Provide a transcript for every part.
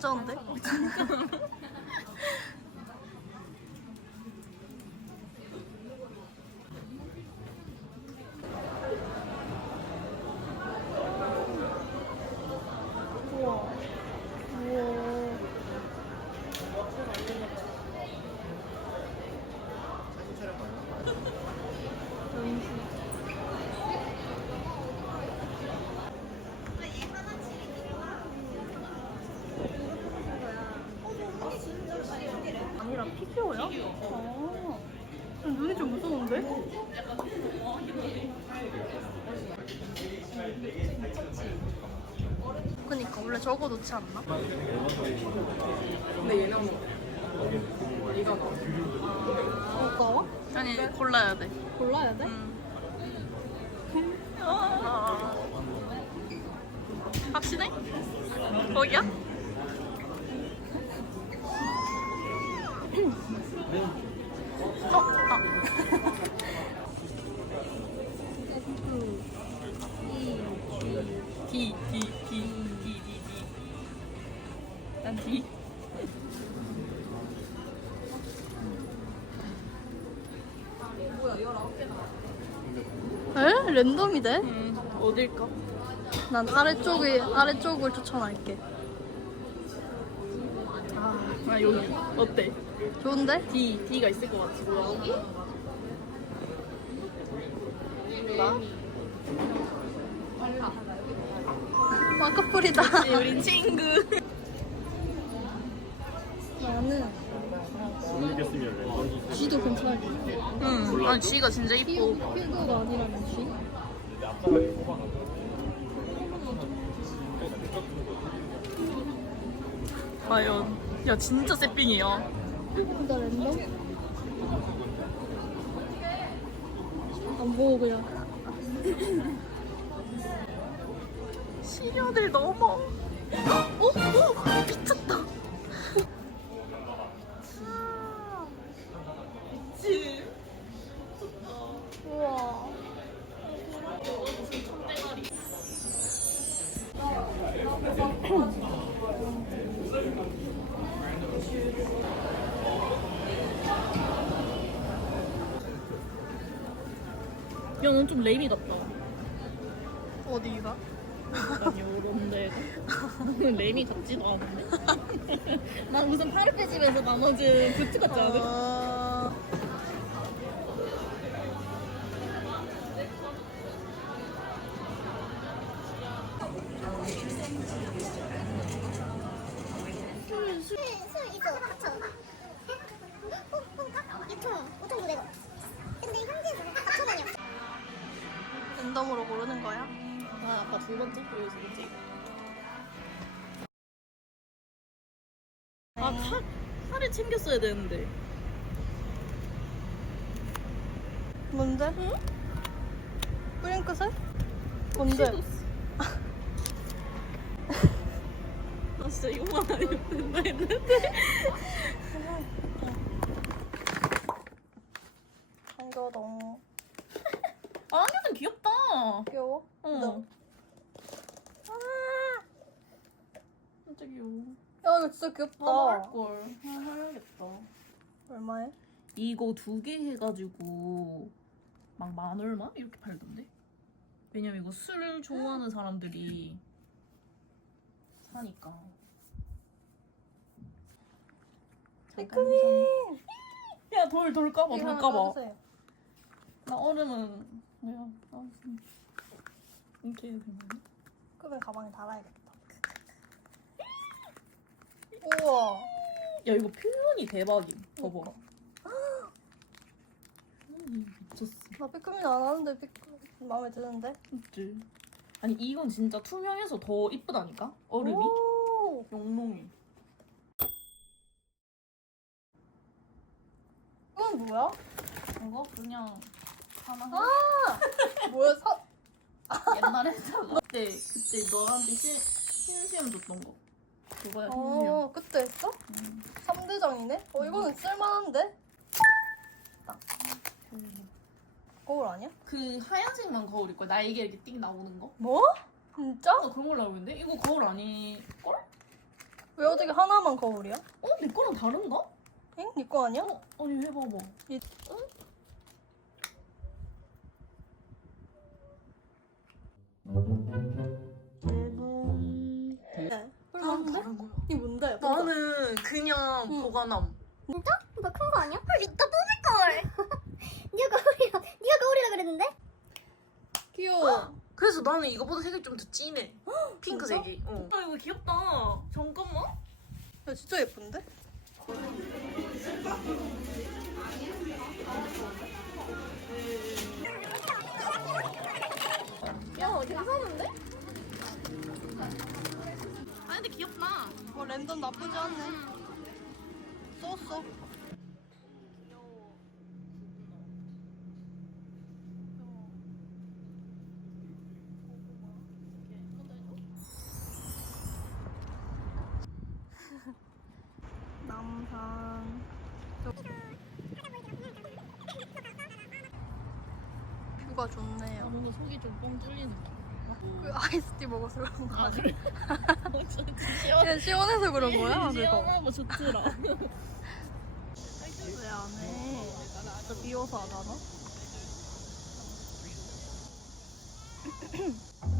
좀 괜찮은데? 우와. 아니라 피규어야? 아. 눈이 좀 무서운데? 그니까 원래 저거 놓지 않나? 근데 얘는 뭐 이거 뭐 이거? 아니 골라야 돼. 골라야 돼? 아. 확신해? 거기야? 어? 아. D, D, D, D, D, D. 난 D. 에? 랜덤이 돼? 음, 어딜까? 난 아래쪽이 아래쪽을 추천할게. 아 여기 어때? 좋은데? D D가 있을 것 같지 여기? 와 커플이다. 우리 친구 나는 것 같아. 응 아니 G가 진짜 이뻐 피규어가 아니라면 G? 과연 야 진짜 새삥이야 진짜 랜덤? 안 보고 그냥. 시녀들 넘어 어? 어? 미쳤다 미치 우와. 야넌 좀 레이미 같다 어디가? 약간 요런 데가 너는 레미 같지도 않은데 난 무슨 파르페 집에서 나눠준 굿즈 같지 않아? 아... 술, 술 있어. 합쳐. 어, 6통, 5통 부대고. 근데 현지에서 4천 원이었어. 랜덤으로 고르는 거야? 아 아까 두 번째 보여주지 아 칼, 칼을 챙겼어야 되는데 뭔데? 뿌링크색? 뭔데? 나 진짜 이거만 아니면 된다 했는데 한겨동 아 안경은 귀엽다 귀여워? 어진 짜 귀여워 야 이거 진짜 귀엽다 아 할걸 해야겠다 얼마에? 이거 두 개 해가지고 막 만 얼마? 이렇게 팔던데? 왜냐면 이거 술 좋아하는 사람들이 사니까 피크미 야돌 돌 까봐 이거 하나 돌까봐 따주세요. 나 얼음은 내가 따왔으니까 이렇게 해도 되나? 그러면 가방에 달아야겠다 우와. 야 이거 표현이 대박임. 봐봐. 음, 미쳤어. 나 피크민 안 하는데 피크 마음에 드는데? 그치? 아니 이건 진짜 투명해서 더 이쁘다니까? 얼음이? 오. 영롱이 이건 뭐야? 이거 그냥 하나 아! 뭐야 사 옛날에 했잖아 그때 그때 너한테 시, 쉬는 시험 줬던 거 쉬는 시험 어, 그때 했어? 음. 3대장이네? 어, 이거는 쓸만한데? 거울 아니야? 그 하얀색만 거울일걸 날개 이렇게 띵 나오는 거? 뭐? 진짜? 어 그런 걸로 알고 있는데? 이거 거울 아닐걸? 왜 어떻게 하나만 거울이야? 어? 내 거랑 다른가? 엥? 니거 아니야? 어? 아니 해봐봐. 다른데? 이 뭔데? 나는 그냥 응. 보관함. 진짜? 나 큰 거 아니야? 헐 이따 뽑을걸 니가 거울이라 니가 거울이라 그랬는데? 귀여워. 그래서 나는 이거보다 색이 좀 더 진해. 핑크색이. 어. 아 이거 귀엽다. 잠깐만. 야, 진짜 예쁜데? 야 괜찮은데? 아 근데 귀엽다. 뭐 랜덤 나쁘지 않네. 썼어. 남산. 뷰가 좋네요. 뭔가 속이 좀 뻥 뚫리는 그 아이스티 먹어서 그런 거아 아니야? 그래? 그냥 시원해서 그런 거야? 그거? 시원하고 좋더라. 왜안 해? 진짜 미워서 안 하나?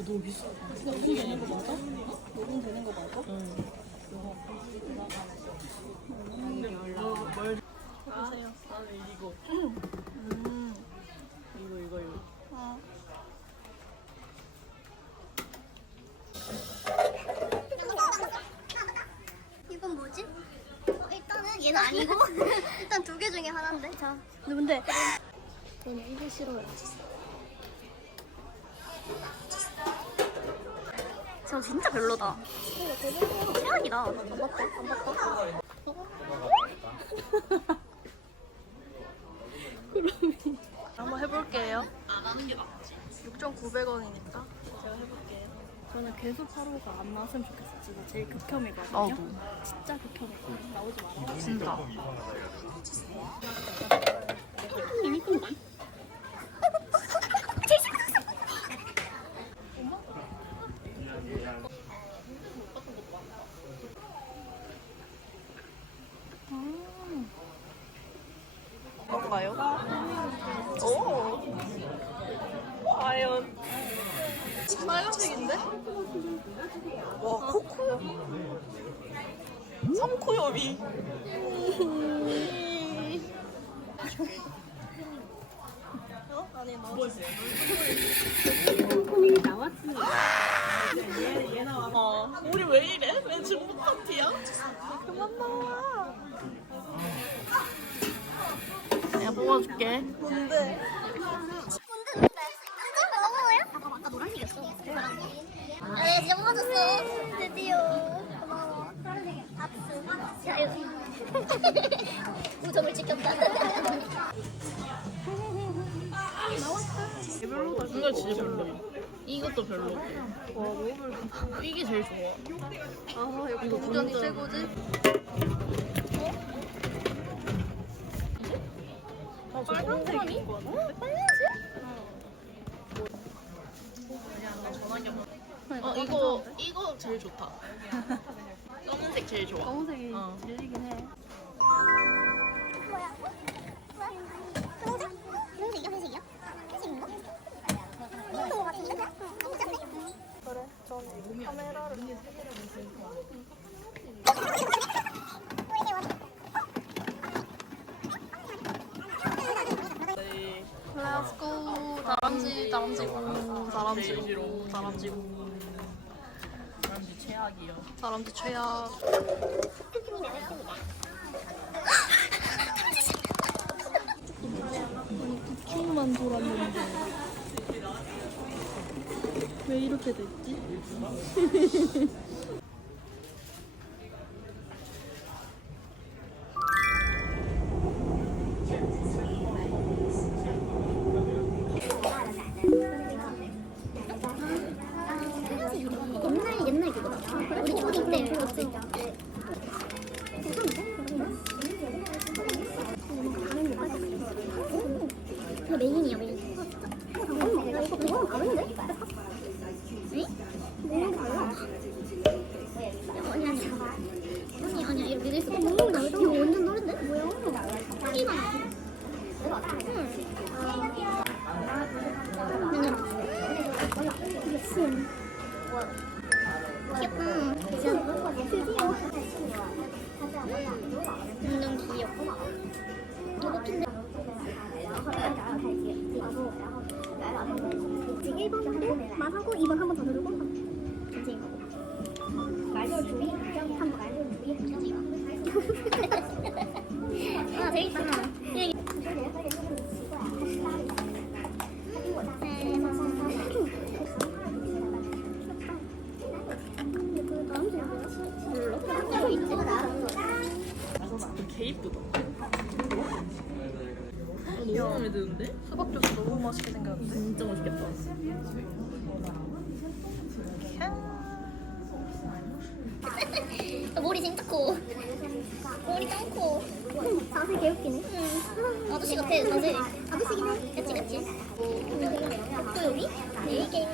이거 너무 비싸. 녹음 되는 거 맞아? 녹음 되는 거 맞아? 응. 보세요. 나는 이거. 음. 이거 이거 이거. 아. 이건 뭐지? 어, 일단은 얘는 아니고 일단 두 개 중에 하나인데 자 누군데? 저는 이게 싫어요 저 진짜 별로다 최악이다 안 바꿔 안 바꿔 한번 해볼게요. 안 하는 게 낫지. 6,900원이니까 제가 해볼게요. 저는 괴수 8호가 안 나왔으면 좋겠어. 진짜 제일 극혐이거든요. 나도. 진짜 극혐이거든요. 나오지 마라. 진짜. 뭔가요? 빨간색인데? 와, 코코요? 삼코요미. 어, 우리 왜 이래? 왜 중국 파티야? 그만 나와. 내가 뽑아줄게. 뭔데? 진짜 너무해요? 아, 봐봐, 아까 노란색이었어. 아, 내가 드디어. 고마워. 자. 우정을 지켰다. 별로다. 이거 진짜 별로야. 이것도 별로. 와, 너무 별로. 이게 제일 좋아. 아 여기 이거 동전이 진짜- 최고지? 아, 빨간색이? 어, 이거, 이거 제일 좋다. 검은색 제일 좋아. 검은색이 어. 질리긴 해. 뭐야? 뭐야? 분홍색? 분홍색이야? 회색이야? 회색인가? 분홍 것 같은데? 응, 진짜? 그래, 전 카메라를 렛츠고 다람쥐 다람쥐고 다람쥐고 다람쥐고 최악이요. 다람쥐 최악 큐만 돌았는데 왜 이렇게 됐지? 이거 메인이야 메인. 나 이거 이거 다른데? 응? 메인 달라. 아니 아니 아니 아니야 이거 믿을 수 없어. 이거 완전 다른데? 뭐야? 크기가. 응. 귀엽다. 드디어. 완전 귀엽고. 이거 핀데. 지금 1번도 말하고 2번 한 번 더 누르고 이제 이거. 말별 주의, 한번 말별 주의, 이거. 아, 재밌다. 예. 개 이쁘다. 마음에 드는데? 수박 주스 너무 맛있게 생겼는데 진짜 맛있겠다. 머리 진짜 커. 머리 짱 커. 자세 개웃기네. 응. 아저씨 같아, 자세. 아저씨긴 해. 그치, 그치. 또 여기? 네 개.